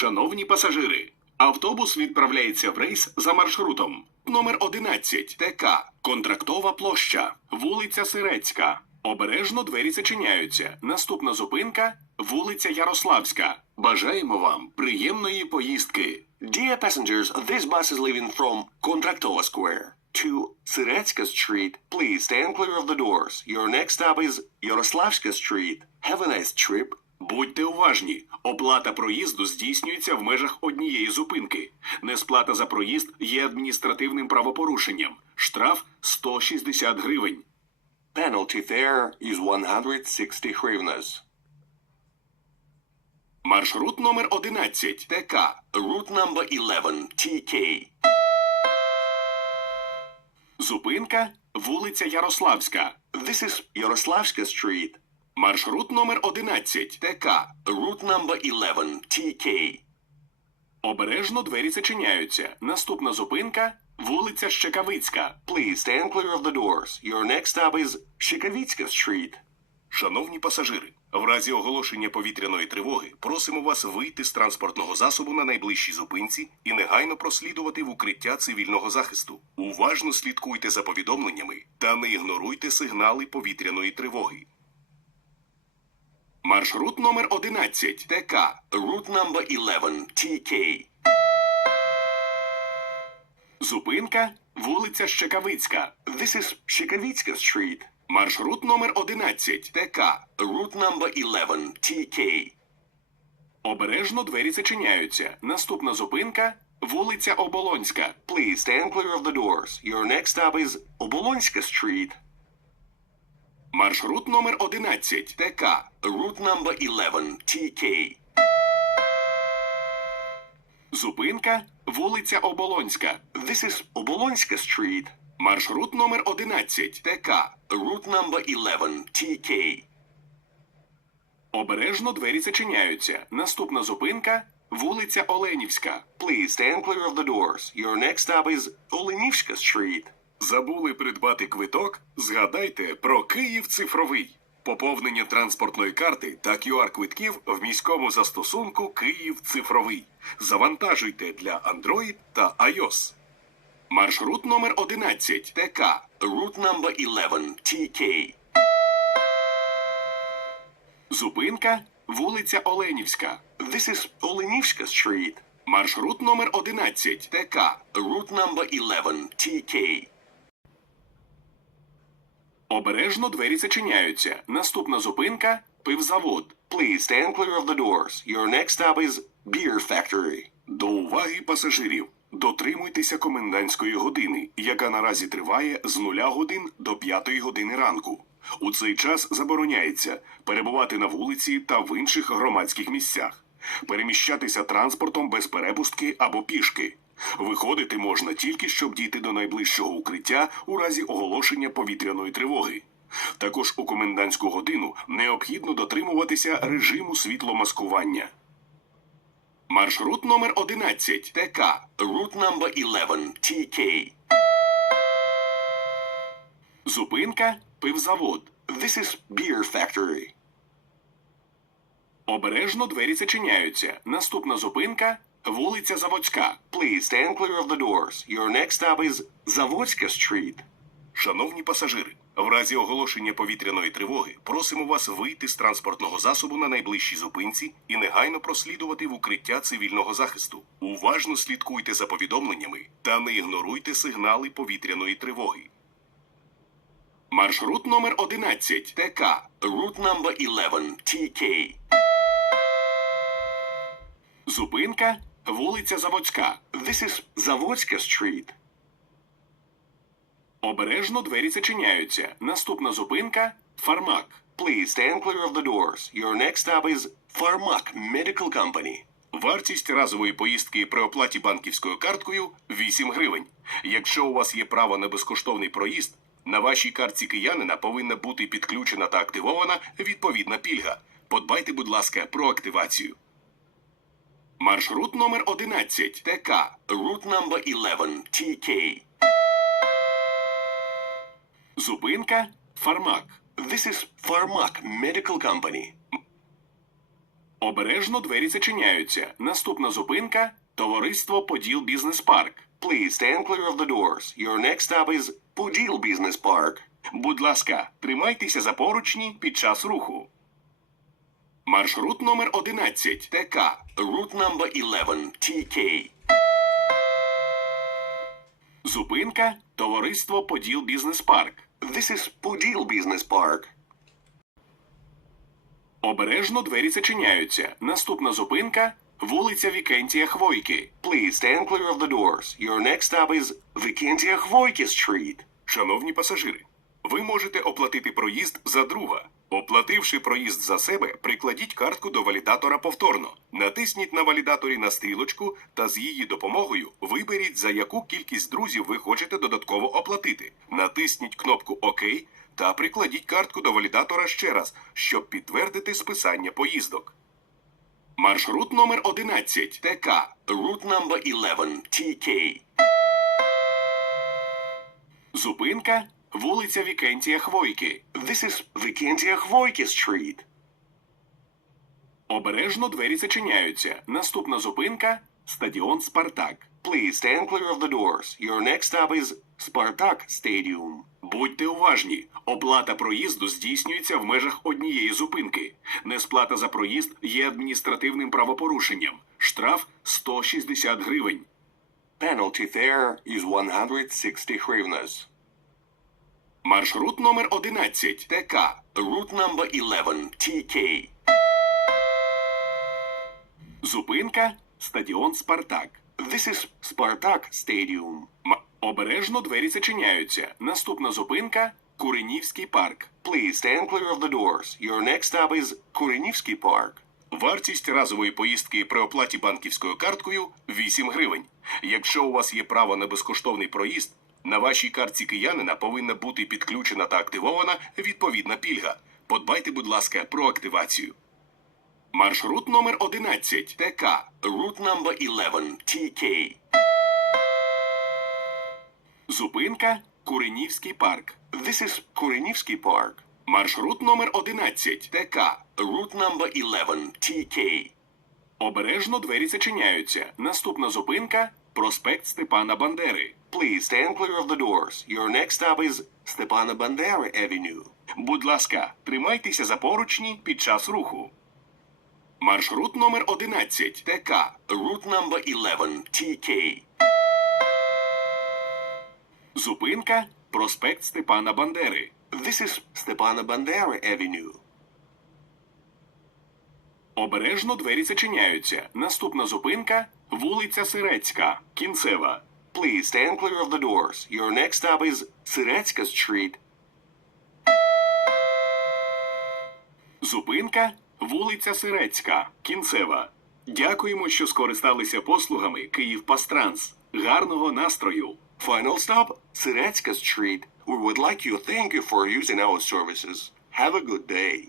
Шановні пасажири, автобус відправляється в рейс за маршрутом номер 11 ТК Контрактова площа, вулиця Сирецька. Обережно двері зачиняються. Наступна зупинка вулиця Ярославська. Бажаємо вам приємної поїздки. Dear passengers, this bus is leaving from Kontraktova Square to Siretska Street. Please stand clear of the doors. Your next stop is Yaroslavska Street. Have a nice trip. Будьте уважні, оплата проїзду здійснюється в межах однієї зупинки. Несплата за проїзд є адміністративним правопорушенням. Штраф 160 гривень. Penalty fare is 160 hryvnias. Маршрут номер 11 ТК. Route number 11, TK. Зупинка вулиця Ярославська. This is Yaroslavska Street. Маршрут номер 11 ТК. Route number 11, TK. Обережно двері зачиняються. Наступна зупинка вулиця Щекавицька. Please stand clear of the doors. Your next stop is Shikavitska Street. Шановні пасажири, в разі оголошення повітряної тривоги просимо вас вийти з транспортного засобу на найближчій зупинці і негайно прослідувати в укриття цивільного захисту. Уважно слідкуйте за повідомленнями та не ігноруйте сигнали повітряної тривоги. Маршрут номер 11 ТК. Route number 11, TK. Зупинка вулиця Щекавицька. This is Shikavitska Street. Маршрут номер 11 ТК. Route number 11, TK. Обережно двері зачиняються. Наступна зупинка вулиця Оболонська. Please stand clear of the doors. Your next stop is Obolonska Street. Маршрут номер 11 ТК. Route number 11, TK. Зупинка вулиця Оболонська. This is Obolonska Street. Маршрут номер 11 ТК. Route number 11, TK. Обережно двері зачиняються. Наступна зупинка вулиця Оленівська. Please stand clear of the doors. Your next stop is Olenivska Street. Забули придбати квиток? Згадайте про Київ цифровий. Поповнення транспортної карти та QR-квитків в міському застосунку Київ цифровий. Завантажуйте для Android та iOS. Маршрут номер 11 ТК. Route number 11, TK. Зупинка вулиця Оленівська. This is Olenivska Street. Маршрут номер 11 ТК. Route number 11, TK. Обережно двері зачиняються. Наступна зупинка пивзавод. Please stand clear of the doors. Your next stop is Beer Factory. До уваги пасажирів. Дотримуйтеся комендантської години, яка наразі триває з 0 годин до 5 години ранку. У цей час забороняється перебувати на вулиці та в інших громадських місцях, переміщатися транспортом без перепустки або пішки. Виходити можна тільки щоб дійти до найближчого укриття у разі оголошення повітряної тривоги. Також у комендантську годину необхідно дотримуватися режиму світломаскування. Маршрут номер 11 ТК. Route number 11, TK. Зупинка пивзавод. This is Beer Factory. Обережно двері зачиняються. Наступна зупинка вулиця Заводська. Please stand clear of the doors. Your next stop is Zavodska Street. Шановні пасажири, в разі оголошення повітряної тривоги просимо вас вийти з транспортного засобу на найближчій зупинці і негайно прослідувати в укриття цивільного захисту. Уважно слідкуйте за повідомленнями та не ігноруйте сигнали повітряної тривоги. Маршрут номер 11 ТК. Route number 11, TK. Зупинка вулиця Заводська. This is Zavodska Street. Обережно двері зачиняються. Наступна зупинка Фармак. Please stand clear of the doors. Your next stop is Pharmac Medical Company. Вартість разової поїздки при оплаті банківською карткою 8 гривень. Якщо у вас є право на безкоштовний проїзд, на вашій картці киянина повинна бути підключена та активована відповідна пільга. Подбайте, будь ласка, про активацію. Маршрут номер 11 ТК. Route number 11, TK. Зупинка Фармак. This is Pharmac Medical Company. Обережно двері зачиняються. Наступна зупинка Товариство Поділ Бізнес Парк. Please stand clear of the doors. Your next stop is Pudil Business Park. Будь ласка, тримайтеся за поручні під час руху. Маршрут номер 11 ТК. Route number 11, TK. Зупинка Товариство Поділ Бізнес Парк. This is Pudil Business Park. Обережно двері зачиняються. Наступна зупинка вулиця Вікентія Хвойки. Please stand clear of the doors. Your next stop is Vikentia Khvoike Street. Шановні пасажири, ви можете оплатити проїзд за друга. Оплативши проїзд за себе, прикладіть картку до валідатора повторно. Натисніть на валідаторі на стрілочку та з її допомогою виберіть, за яку кількість друзів ви хочете додатково оплатити. Натисніть кнопку ОК та прикладіть картку до валідатора ще раз, щоб підтвердити списання поїздок. Маршрут номер 11 ТК. Route number 11, TK. Зупинка вулиця Вікентія Хвойки. This is Vikentia Khvoike Street. Обережно двері зачиняються. Наступна зупинка стадіон Спартак. Please stand clear of the doors. Your next stop is Spartak Stadium. Будьте уважні, оплата проїзду здійснюється в межах однієї зупинки. Несплата за проїзд є адміністративним правопорушенням. Штраф 160 гривень. Penalty fare is 160 hryvnias. Маршрут номер 11 ТК. Route number 11, TK. Зупинка стадіон Спартак. This is Spartak Stadium. М- Обережно двері зачиняються. Наступна зупинка Куренівський парк. Please stand clear of the doors. Your next stop is Kurenivsky Park. Вартість разової поїздки при оплаті банківською карткою 8 гривень. Якщо у вас є право на безкоштовний проїзд, на вашій картці киянина повинна бути підключена та активована відповідна пільга. Подбайте, будь ласка, про активацію. Маршрут номер 11 ТК. Route number 11, TK. Зупинка Куренівський парк. This is Kurenivsky Park. Маршрут номер 11 ТК. Route number 11, TK. Обережно двері зачиняються. Наступна зупинка проспект Степана Бандери. Please stand clear of the doors. Your next stop is Stepana Bandera Avenue. Будь ласка, тримайтеся за поручні під час руху. Маршрут номер 11 ТК. Route number 11, TK. Зупинка проспект Степана Бандери. This is Stepana Bandera Avenue. Обережно двері зачиняються. Наступна зупинка вулиця Сирецька. Кінцева. Please stand clear of the doors. Your next stop is Siretska Street. Зупинка вулиця Сирецька. Кінцева. Дякуємо, що скористалися послугами Київ Пастранс. Гарного настрою! Final stop, Siretska Street. We would like to thank you for using our services. Have a good day.